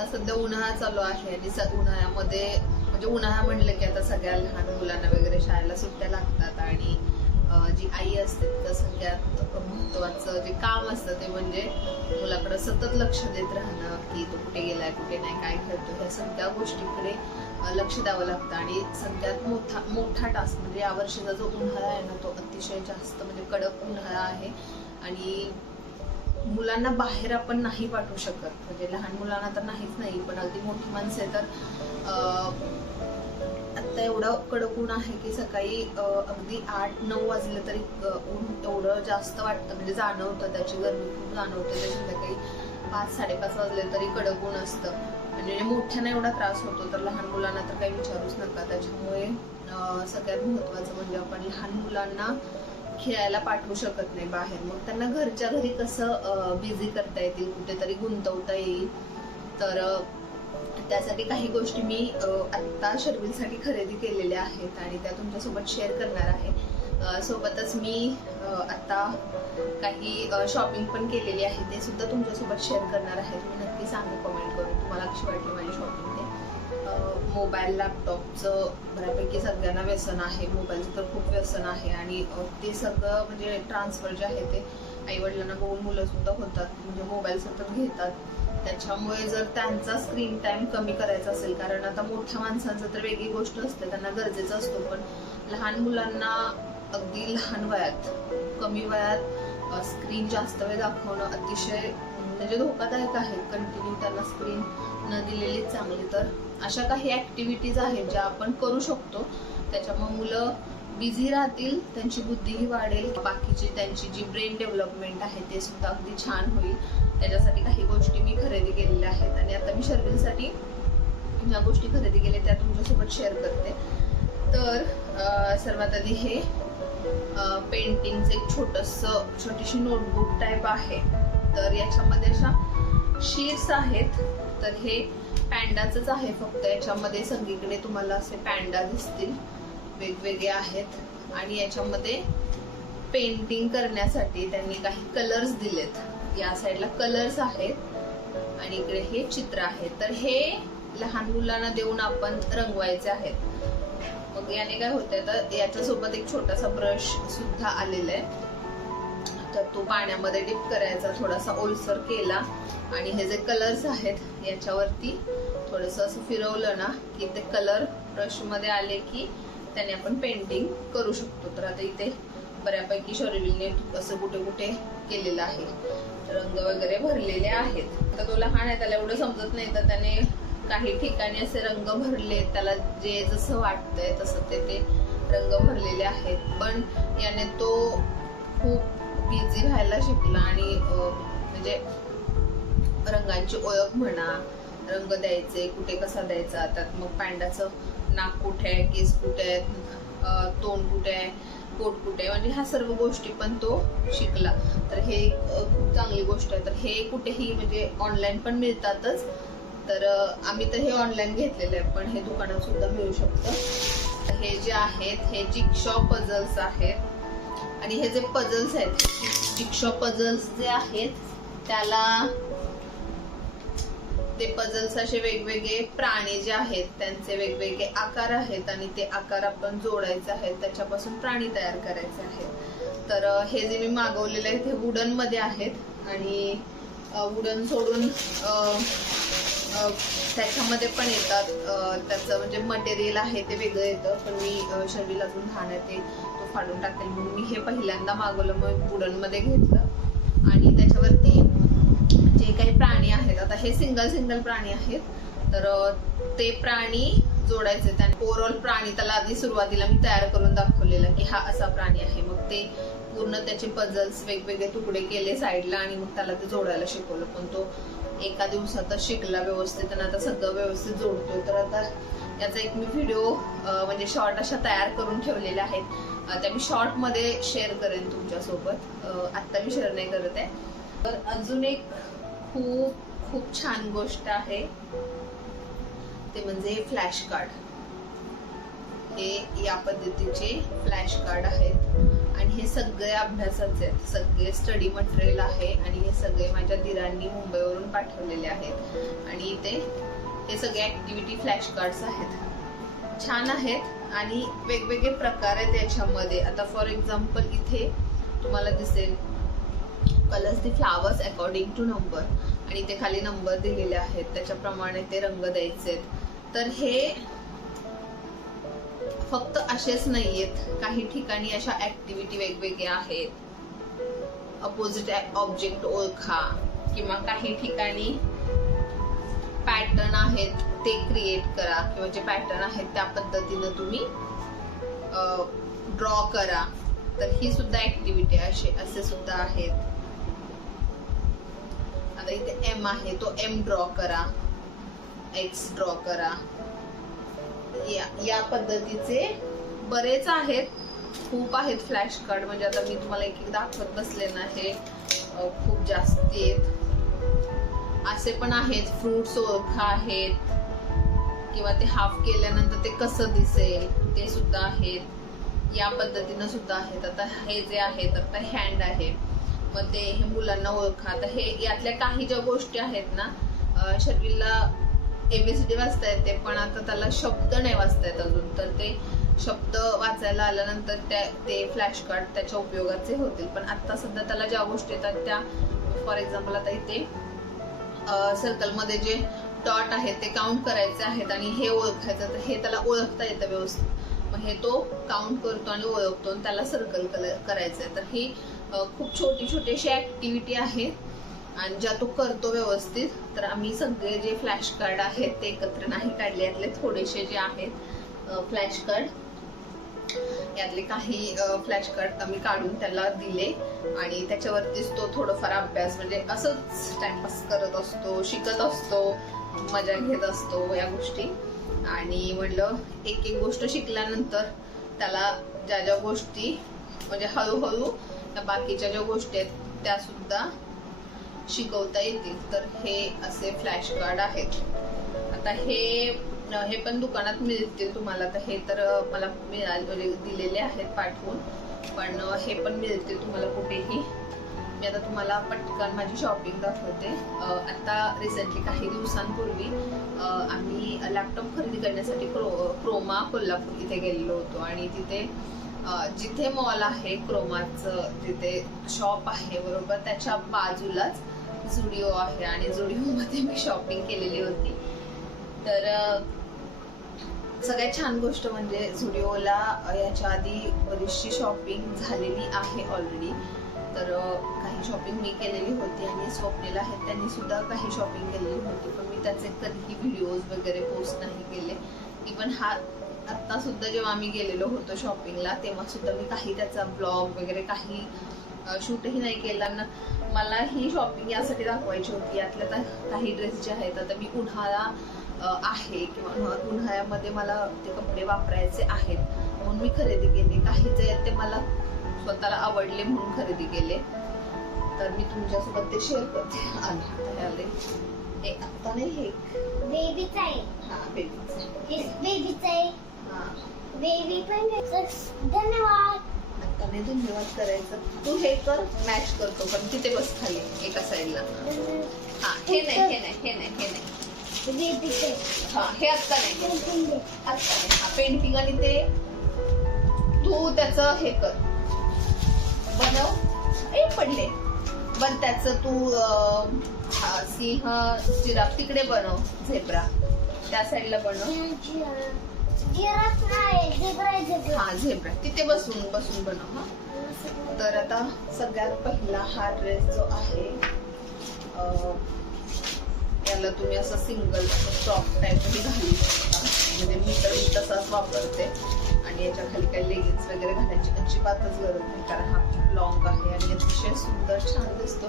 आता सध्या उन्हाळा चालू आहे आणि उन्हाळ्यामध्ये म्हणजे उन्हाळा म्हणलं की आता सगळ्या लहान मुलांना वगैरे शाळेला सुट्ट्या लागतात आणि जी आई असते तिचं सगळ्यात महत्वाचं जे काम असतं ते म्हणजे मुलाकडे सतत लक्ष देत राहणं की तो कुठे गेलाय कुठे नाही काय करतो ह्या सगळ्या गोष्टीकडे लक्ष द्यावं लागतं. आणि सगळ्यात मोठा टास्क म्हणजे या वर्षीचा जो उन्हाळा आहे ना तो अतिशय जास्त म्हणजे कडक उन्हाळा आहे आणि मुलांना बाहेर आपण नाही पाठवू शकत. म्हणजे लहान मुलांना तर नाहीच नाही पण अगदी मोठी माणसे तर आता एवढं कडक ऊन आहे की सकाळी अगदी 8-9 वाजले तरी ऊन एवढं जास्त वाटतं म्हणजे जाणवतं त्याची गरमी खूप जाणवते. ते संध्याकाळी 5-5:30 वाजले तरी कडक ऊन असतं म्हणजे मोठ्यांना एवढा त्रास होतो तर लहान मुलांना तर काही विचारूच नका. त्याच्यामुळे सगळ्यात महत्वाचं म्हणजे आपण लहान मुलांना खेळायला पाठवू शकत नाही बाहेर. मग त्यांना घरच्या घरी कसं बिझी करता येतील कुठेतरी गुंतवता येईल तर त्यासाठी काही गोष्टी मी आत्ता शर्विलसाठी खरेदी केलेल्या आहेत आणि त्या तुमच्यासोबत शेअर करणार आहे. सोबतच मी आत्ता काही शॉपिंग पण केलेली आहे ते सुद्धा तुमच्यासोबत शेअर करणार आहे. तुम्ही नक्की सांगा कमेंट करून तुम्हाला कशी वाटली माझी शॉपिंग ते. मोबाईल लॅपटॉपचं बऱ्यापैकी सगळ्यांना व्यसन आहे. मोबाईलचं तर खूप व्यसन आहे आणि ते सगळं म्हणजे ट्रान्सफर जे आहे ते आईवडिलांना बघून मुलं सुद्धा होतात म्हणजे मोबाईल सतत घेतात. त्याच्यामुळे जर त्यांचा स्क्रीन टाइम कमी करायचा असेल कारण आता मोठ्या माणसांचं तर वेगळी गोष्ट असते त्यांना गरजेचं असतो पण लहान मुलांना अगदी लहान वयात कमी वयात स्क्रीन जास्त वेळ दाखवणं अतिशय म्हणजे धोकादायक आहे. कंटिन्यू त्यांना स्क्रीन न दिलेली चांगली. तर अशा काही ऍक्टिव्हिटीज आहेत ज्या आपण करू शकतो त्याच्यामुळे मुलं बिझी राहतील त्यांची बुद्धीही वाढेल बाकीची त्यांची जी ब्रेन डेव्हलपमेंट आहे ते सुद्धा अगदी छान होईल. त्याच्यासाठी काही गोष्टी मी खरेदी केलेल्या आहेत आणि आता मी शर्विलसाठी ज्या गोष्टी खरेदी केल्या त्या तुमच्यासोबत शेअर करते. तर सर्वात आधी हे पेंटिंगचं एक छोटीशी नोटबुक टाईप आहे. तर याच्यामध्ये अशा शीट्स आहेत. तर हे पॅन्डाचंच आहे फक्त याच्यामध्ये सगळीकडे तुम्हाला असे पॅन्डा दिसतील वेगवेगळे आहेत आणि याच्यामध्ये पेंटिंग करण्यासाठी त्यांनी काही कलर्स दिलेत. या साईडला कलर्स आहेत आणि इकडे हे चित्र आहे. तर हे लहान मुलांना देऊन आपण रंगवायचे आहेत. मग याने काय होतंय तर याच्यासोबत एक छोटासा ब्रश सुद्धा आलेला आहे. तर तो पाण्यामध्ये डिप करायचा थोडासा ओलसर केला आणि हे जे कलर्स आहेत याच्यावरती थोडंसं असं फिरवलं ना की ते कलर ब्रश मध्ये आले की त्याने आपण पेंटिंग करू शकतो. तर आता इथे बऱ्यापैकी शर्विलने असं कुठे कुठे केलेलं आहे रंग वगैरे भरलेले आहेत. तर तो लहान आहे त्याला एवढं समजत नाही तर त्याने काही ठिकाणी असे रंग भरले त्याला जे जसं वाटतंय तसं ते रंग भरलेले आहेत. पण याने तो खूप बिझी व्हायला शिकला आणि म्हणजे रंगांची ओळख म्हणा रंग द्यायचे कुठे कसा द्यायचा त्यात मग पॅन्डाचं नाक कुठे आहे केस कुठे आहेत तोंड कुठे आहे पोट कुठे आहे म्हणजे ह्या सर्व गोष्टी पण तो शिकला. तर हे खूप चांगली गोष्ट आहे. तर हे कुठेही म्हणजे ऑनलाईन पण मिळतातच. तर आम्ही तर हे ऑनलाईन घेतलेलं आहे पण हे दुकानात सुद्धा मिळू शकतं. हे जे आहेत हे जिगशॉ पझल्स आहेत आणि हे जे पझल्स आहेत जिगशॉ पझल्स जे आहेत त्याला ते पझल्स असे वेगवेगळे प्राणी जे आहेत त्यांचे वेगवेगळे आकार आहेत आणि ते आकार आपण जोडायचे आहेत त्याच्यापासून प्राणी तयार करायचे आहेत. तर हे जे मी मागवलेले आहेत हे वुडन मध्ये आहेत आणि वुडन सोडून त्याच्यामध्ये पण येतात. त्याचं म्हणजे मटेरियल आहे ते वेगळं येतं पण मी शर्विल अजून लहान आहे ते तो फाडून टाकेल म्हणून मी हे पहिल्यांदा मागवलं मग वुडन मध्ये घेतलं आणि त्याच्यावरती जे काही प्राणी आहेत आता हे सिंगल प्राणी आहेत तर ते प्राणी जोडायचे. त्याने ओव्हरऑल प्राणी त्याला आधी सुरुवातीला मी तयार करून दाखवलेलं की हा असा प्राणी आहे. मग ते पूर्ण त्याचे पझल्स वेगवेगळे तुकडे केले साईडला आणि मग त्याला ते जोडायला शिकवलं. पण तो एका दिवसातच शिकला व्यवस्थित आणि आता सगळं व्यवस्थित जोडतोय. तर आता याचा एक मी व्हिडिओ म्हणजे शॉर्ट अशा तयार करून ठेवलेल्या आहेत त्या मी शॉर्ट मध्ये शेअर करेन तुमच्यासोबत. आत्ता मी शेअर नाही करत आहे. तर अजून एक खूप छान गोष्ट आहे ते म्हणजे फ्लॅश कार्ड. हे या पद्धतीचे फ्लॅश कार्ड आहेत आणि हे सगळे अभ्यासाचे आहेत, सगळे स्टडी मटेरियल आहे आणि हे सगळे माझ्या दिरांनी मुंबईवरून पाठवलेले आहेत. आणि इथे हे सगळे ऍक्टिव्हिटी फ्लॅश कार्ड्स आहेत, छान आहेत आणि वेगवेगळे प्रकार आहेत याच्यामध्ये. आता फॉर एक्झाम्पल इथे तुम्हाला दिसेल colours the flowers according to number आणि इथे खाली नंबर दिलेले आहेत, त्याच्याप्रमाणे ते रंग द्यायचे. तर हे फक्त असेच नाहीयेत, काही ठिकाणी अशा ऍक्टिव्हिटी वेगवेगळ्या आहेत. अपोजिट ऑब्जेक्ट ओळखा किंवा काही ठिकाणी पॅटर्न आहेत ते क्रिएट करा किंवा जे पॅटर्न आहेत त्या पद्धतीनं तुम्ही ड्रॉ करा. तर ही सुद्धा ऍक्टिव्हिटी असे सुद्धा आहेत. आता इथे एम आहे, तो एम ड्रॉ करा, एक्स ड्रॉ करा. या पद्धतीचे बरेच आहेत, खूप आहेत फ्लॅश कार्ड. म्हणजे आता मी तुम्हाला एक एक दाखवत बसले ना, हे खूप जास्ती आहेत. असे पण आहेत, फ्रुट्स ओळखा आहेत किंवा ते हाफ केल्यानंतर ते कसं दिसेल ते सुद्धा आहेत. या पद्धतीनं सुद्धा आहेत. आता हे जे आहेत, आता हँड आहे, मग ते हे मुलांना ओळखा. आता हे यातल्या काही ज्या गोष्टी आहेत ना, शर्विलला ABCD वाचता येते पण आता त्याला शब्द नाही वाचता येत अजून, तर ते शब्द वाचायला आल्यानंतर ते फ्लॅश कार्ड त्याच्या उपयोगाचे होतील. पण आता सध्या त्याला ज्या गोष्टी येतात त्या, फॉर एक्झाम्पल आता इथे सर्कल मध्ये जे डॉट आहेत ते काउंट करायचे आहेत आणि हे ओळखायचं, तर हे त्याला ओळखता येतं व्यवस्थित. मग हे तो काउंट करतो आणि ओळखतो आणि त्याला सर्कल करायचंय. तर ही खूप छोटी छोटी अशी ऍक्टिव्हिटी आहे आणि ज्या तो करतो व्यवस्थित. तर आम्ही सगळे जे फ्लॅश कार्ड आहेत ते एकत्र नाही काढले, यातले थोडेसे जे आहेत फ्लॅश कार्ड, यातले काही फ्लॅश कार्ड आम्ही काढून त्याला दिले आणि त्याच्यावरतीच तो थोडंफार अभ्यास, म्हणजे असंच टाइमपास करत असतो, शिकत असतो, मजा घेत असतो या गोष्टी. आणि म्हटलं एक एक गोष्ट शिकल्यानंतर त्याला ज्या ज्या गोष्टी म्हणजे हळूहळू त्या बाकीच्या ज्या गोष्टी आहेत त्या सुद्धा शिकवता येतील. तर हे असे फ्लॅश कार्ड आहेत. आता हे पण दुकानात मिळतील तुम्हाला. तर हे तर मला म्हणजे दिलेले आहेत पाठवून, पण हे पण मिळतील तुम्हाला कुठेही. मी आता तुम्हाला पटकन माझी शॉपिंग दाखवते. आता रिसेंटली काही दिवसांपूर्वी आम्ही लॅपटॉप खरेदी करण्यासाठी क्रोमा कोल्हापूर इथे गेलेलो होतो आणि तिथे जिथे मॉल आहे क्रोमाचं, जिथे शॉप आहे बरोबर त्याच्या बाजूलाच झुडिओ आहे आणि झुडिओ मध्ये मी शॉपिंग केलेली होती. तर सगळ्यात छान गोष्ट म्हणजे झुडिओला याच्या आधी बरीचशी शॉपिंग झालेली आहे ऑलरेडी. तर काही शॉपिंग मी केलेली होती आणि स्वप्नील आहेत त्यांनी सुद्धा काही शॉपिंग केलेली होती, पण मी त्याचे कधीही व्हिडिओज वगैरे पोस्ट नाही केले. इवन आता सुद्धा जेव्हा आम्ही गेलेलो होतो शॉपिंगला तेव्हा सुद्धा मी काही त्याचा ब्लॉग वगैरे काही शूटही नाही केला ना. मला ही शॉपिंग यासाठी दाखवायची होती. यातल्या काही ड्रेस जे आहेत, आता मी उन्हाळा आहे किंवा उन्हाळ्यामध्ये मला ते कपडे वापरायचे आहेत म्हणून मी खरेदी केली. काही जे आहेत ते मला स्वतःला आवडले म्हणून खरेदी केले. तर मी तुमच्यासोबत ते शेअर करते. आले आता नाही, हे बेबीचा आहे. हा बेबीचा आहे. हा बेबी पण धन्यवाद. आता नाही धन्यवाद करायचं, तू हे कर, मॅच करतो पण तिथे बस खाली एका साईडला. हा हे नाही बेबीचे. हा हे आत्ता नाही, हा पेंटिंग आणि ते तू त्याचं हे कर, बनव. पडले बर त्याचं तू सिंह जिराफ तिकडे बनव, झेब्रा त्या साईडला बनव. हा झेब्रा तिथे बसून बनव. हा तर आता सगळ्यात पहिला हा ड्रेस जो आहे याला तुम्ही असं सिंगल टॉप टाईपही घालू शकता. म्हणजे मी तसाच वापरते आणि याच्या खाली काही लेगिन्स वगैरे घालायची अजिबातच गरज नाही, कारण हा खूप लॉंग आहे आणि अतिशय सुंदर छान दिसतो.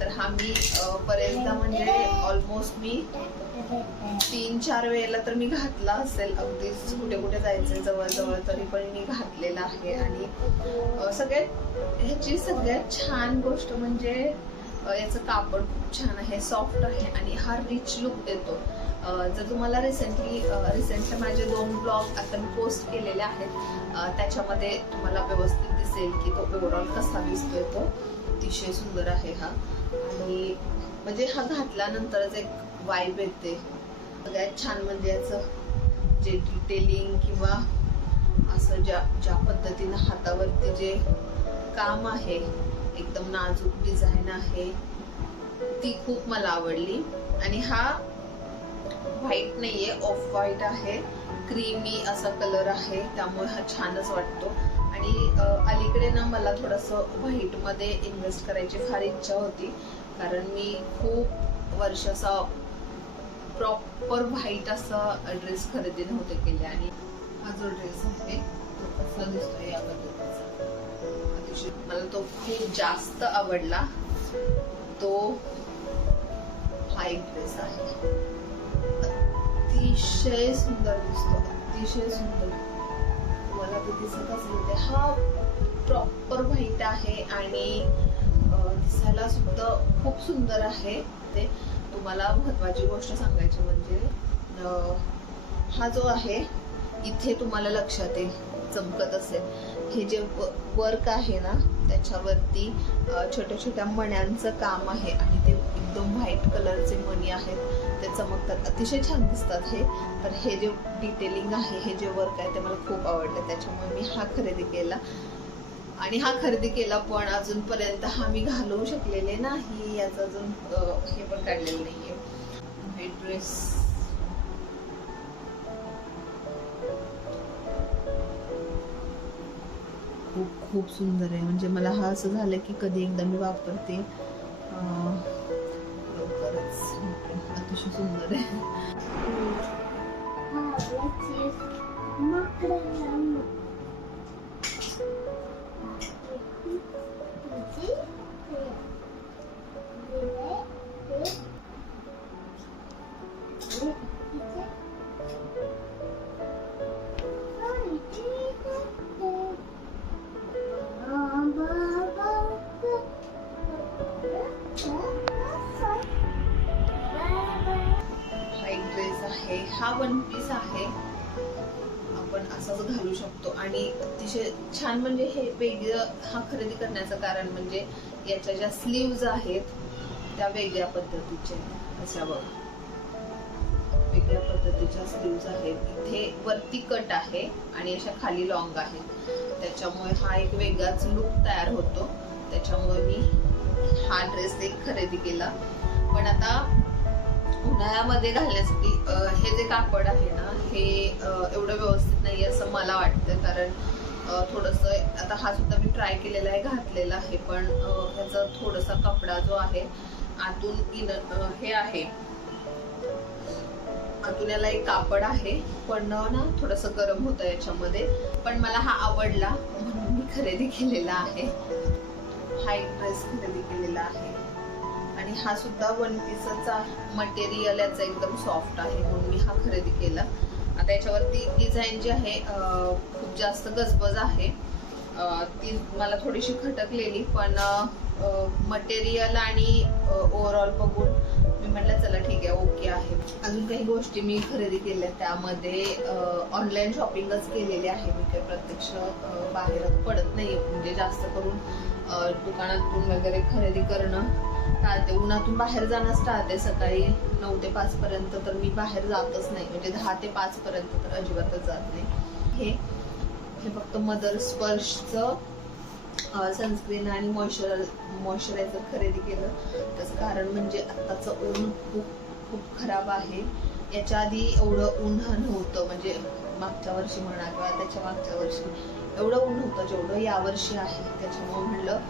तर हा मी बरेचदा म्हणजे ऑलमोस्ट मी 3-4 वेळेला तर मी घातला असेल. अगदीच कुठे कुठे जायचंय जवळ तरी पण मी घातलेला आहे. आणि ह्याची सगळ्यात छान गोष्ट म्हणजे याचं कापड खूप छान आहे, सॉफ्ट आहे आणि हा रिच लुक देतो. जर तुम्हाला रिसेंटली माझे 2 ब्लॉग आता मी पोस्ट केलेले आहेत, त्याच्यामध्ये तुम्हाला व्यवस्थित दिसेल की तो ओव्हरऑल कसा दिसतोय. तो अतिशय सुंदर आहे हा. आणि म्हणजे हा घातल्यानंतरच एक वाईब येते सगळ्यात छान. म्हणजे याचं जे डिटेलिंग किंवा असं ज्या पद्धतीनं हातावरती जे काम आहे, एकदम नाजूक डिझाईन आहे, ती खूप मला आवडली. आणि हा व्हाईट नाहीये, ऑफ व्हाईट आहे, क्रीमी असा कलर आहे, त्यामुळे हा छानच वाटतो. आणि अलीकडे ना मला थोडंसं व्हाईट मध्ये इन्व्हेस्ट करायची फार इच्छा होती, कारण मी खूप वर्ष असा प्रॉपर व्हाईट असा ड्रेस खरेदी नव्हते केले. आणि हा जो ड्रेस आहे तो कसा दिसतोय या पद्धतीचा, अतिशय मला तो खूप जास्त आवडला. तो हा एक ड्रेस आहे, अतिशय सुंदर दिसतो, अतिशय सुंदर. मला तो दिसत असेल, हा प्रॉपर व्हाईट आहे आणि दिसायला सुद्धा खूप सुंदर आहे. ते तुम्हाला महत्वाची गोष्ट सांगायची म्हणजे हा जो आहे इथे तुम्हाला लक्षात येईल, चमकत असेल, हे जे वर्क आहे ना त्याच्यावरती छोट्या छोट्या मण्यांचं काम आहे आणि ते एकदम व्हाईट कलरचे मणी आहेत, ते चमकतात, अतिशय छान दिसतात हे. तर हे जे डिटेलिंग आहे, हे जे वर्क आहे ते मला खूप आवडलं, त्याच्यामुळे मी हा खरेदी केला. आणि हा खरेदी केला पण अजूनपर्यंत हा मी घालवू शकलेले नाही, याचं अजून हे पण काढलेलं नाहीये. हे ड्रेस खूप खूप सुंदर आहे. म्हणजे मला हा असं झालं की कधी एकदा मी वापरते लवकरच. अतिशय सुंदर आहे. हा वन पीस आहे, आपण असाच घालू शकतो आणि अतिशय छान. म्हणजे हे वेगळं, हा खरेदी करण्याचं कारण म्हणजे याच्या ज्या स्लीव्ज आहेत त्या वेगळ्या पद्धतीच्या, अशा वेगळ्या पद्धतीच्या स्लीव्ज आहेत. इथे वरती कट आहे आणि अशा खाली लॉंग आहेत, त्याच्यामुळे हा एक वेगळाच लुक तयार होतो. त्याच्यामुळे मी हा ड्रेस एक खरेदी केला. पण आता उन्हाळ्यामध्ये घालण्यासाठी हे जे कापड आहे ना, हे एवढं व्यवस्थित नाही असं मला वाटतं, कारण थोडंसं आता हा सुद्धा मी ट्राय केलेला आहे, घातलेला आहे, पण ह्याचा थोडासा कपडा जो आहे आतून हे आहे, आतून याला एक कापड आहे, पण ना थोडंसं गरम होतं याच्यामध्ये. पण मला हा आवडला म्हणून मी खरेदी केलेला आहे. हा एक ड्रेस खरेदी केलेला आहे आणि हा सुद्धा वन पीसचा मटेरियल याचा एकदम सॉफ्ट आहे म्हणून मी हा खरेदी केला. आता याच्यावरती डिझाईन जी आहे खूप जास्त गजबज आहे, ती मला थोडीशी खटकलेली, पण मटेरियल आणि ओव्हरऑल बघून मी म्हटलं चला ठीक आहे, ओके आहे. अजून काही गोष्टी मी खरेदी केल्या, त्यामध्ये ऑनलाईन शॉपिंगच केलेली आहे. मी काही प्रत्यक्ष बाहेर पडत नाहीये, म्हणजे जास्त करून दुकानातून वगैरे खरेदी करणं टाळते. उन्हातून बाहेर जाणंच टाळते. सकाळी 9 ते 5 पर्यंत तर मी बाहेर जातच नाही, म्हणजे 10 ते 5 पर्यंत तर अजिबातच जात नाही. हे फक्त मदर स्पर्शचं सनस्क्रीन आणि मॉइश्चरायझर खरेदी केलं. त्याचं कारण म्हणजे आत्ताचं ऊन खूप खराब आहे. याच्या आधी एवढं ऊन नव्हतं, म्हणजे मागच्या वर्षी म्हणा किंवा त्याच्या मागच्या वर्षी एवढं ऊन नव्हतं जेवढं यावर्षी आहे. त्याच्यामुळे म्हणलं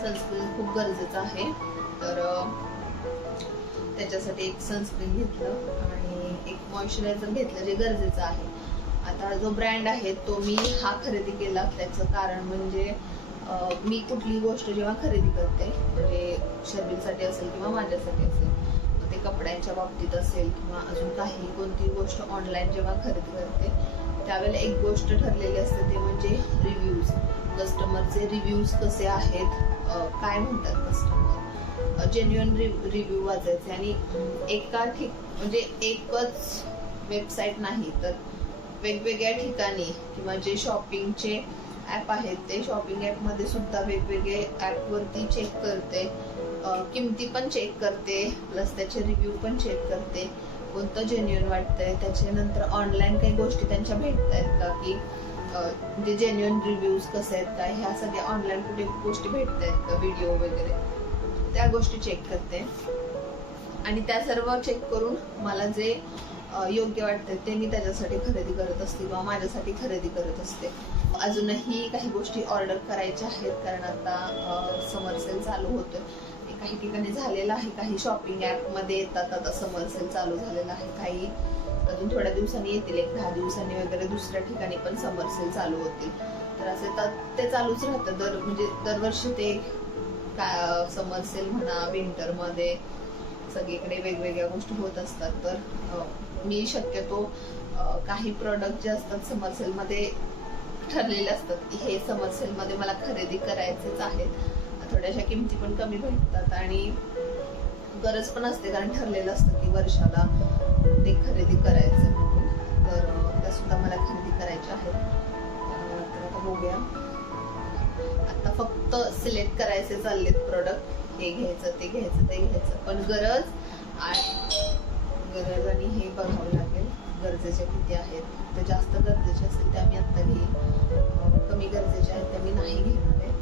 सनस्क्रीन खूप गरजेचं आहे, तर त्याच्यासाठी एक सनस्क्रीन घेतलं आणि एक मॉइश्चरायझर घेतलं जे गरजेचं आहे. आता जो ब्रँड आहे तो मी हा खरेदी केला. त्याचं कारण म्हणजे मी कुठली गोष्ट जेव्हा खरेदी करते, म्हणजे शर्मिलसाठी असेल किंवा माझ्यासाठी असेल, ते कपड्यांच्या बाबतीत असेल किंवा अजून काही कोणती गोष्ट ऑनलाईन जेव्हा खरेदी करते त्यावेळेला एक गोष्ट ठरलेली असते, ते म्हणजे रिव्ह्यूज. कस्टमरचे रिव्ह्यूज कसे आहेत, काय म्हणतात कस्टमर, जेन्युअन रिव्ह्यू वाचायचे आणि एका म्हणजे एकच वेबसाईट नाही तर वेगवेगळ्या ठिकाणी किंवा जे शॉपिंगचे ॲप आहेत ते शॉपिंग ॲपमध्ये सुद्धा वेगवेगळे ॲपवरती चेक करते, किमती पण चेक करते, प्लस त्याचे रिव्ह्यू पण चेक करते, कोणतं जेन्युअन वाटतंय. त्याच्यानंतर ऑनलाईन काही गोष्टी त्यांच्या भेटत आहेत का, की म्हणजे जेन्युअन रिव्ह्यूज कसे आहेत काय, ह्या सगळ्या ऑनलाईन कुठे गोष्टी भेटत आहेत का, व्हिडिओ वगैरे, त्या गोष्टी चेक करते. आणि त्या सर्व चेक करून मला जे योग्य वाटते ते मी त्याच्यासाठी खरेदी करत असते किंवा माझ्यासाठी खरेदी करत असते. अजूनही काही गोष्टी ऑर्डर करायच्या आहेत कारण आता समर सेल चालू होतोय. काही ठिकाणी झालेलं आहे, काही शॉपिंग ॲपमध्ये येतात आता समर सेल चालू झालेला आहे, काही अजून थोड्या दिवसांनी येतील, 1-10 दिवसांनी वगैरे दुसऱ्या ठिकाणी पण समर सेल चालू होतील. तर असे ते चालूच राहतं म्हणजे दरवर्षी ते समर सेल म्हणा, विंटरमध्ये सगळीकडे वेगवेगळ्या गोष्टी होत असतात. तर मी शक्यतो काही प्रोडक्ट जे असतात समर सेलमध्ये ठरलेले असतात, हे समर सेलमध्ये मला खरेदी करायचेच आहेत, थोड्याशा किमती पण कमी भेटतात आणि गरज पण असते कारण ठरलेलं असतं की वर्षाला ते खरेदी करायचं म्हणून. तर त्या सुद्धा मला खरेदी करायच्या आहेत. तर आता बघूया, आता फक्त सिलेक्ट करायचे चाललेत प्रोडक्ट, हे घ्यायचं ते घ्यायचं ते घ्यायचं, पण गरज आणि हे बघावं लागेल गरजेचे किती आहेत. ते जास्त गरजेचे असेल त्या मी आत्ता घेईन, कमी गरजेचे आहेत त्या मी नाही घेणार आहे.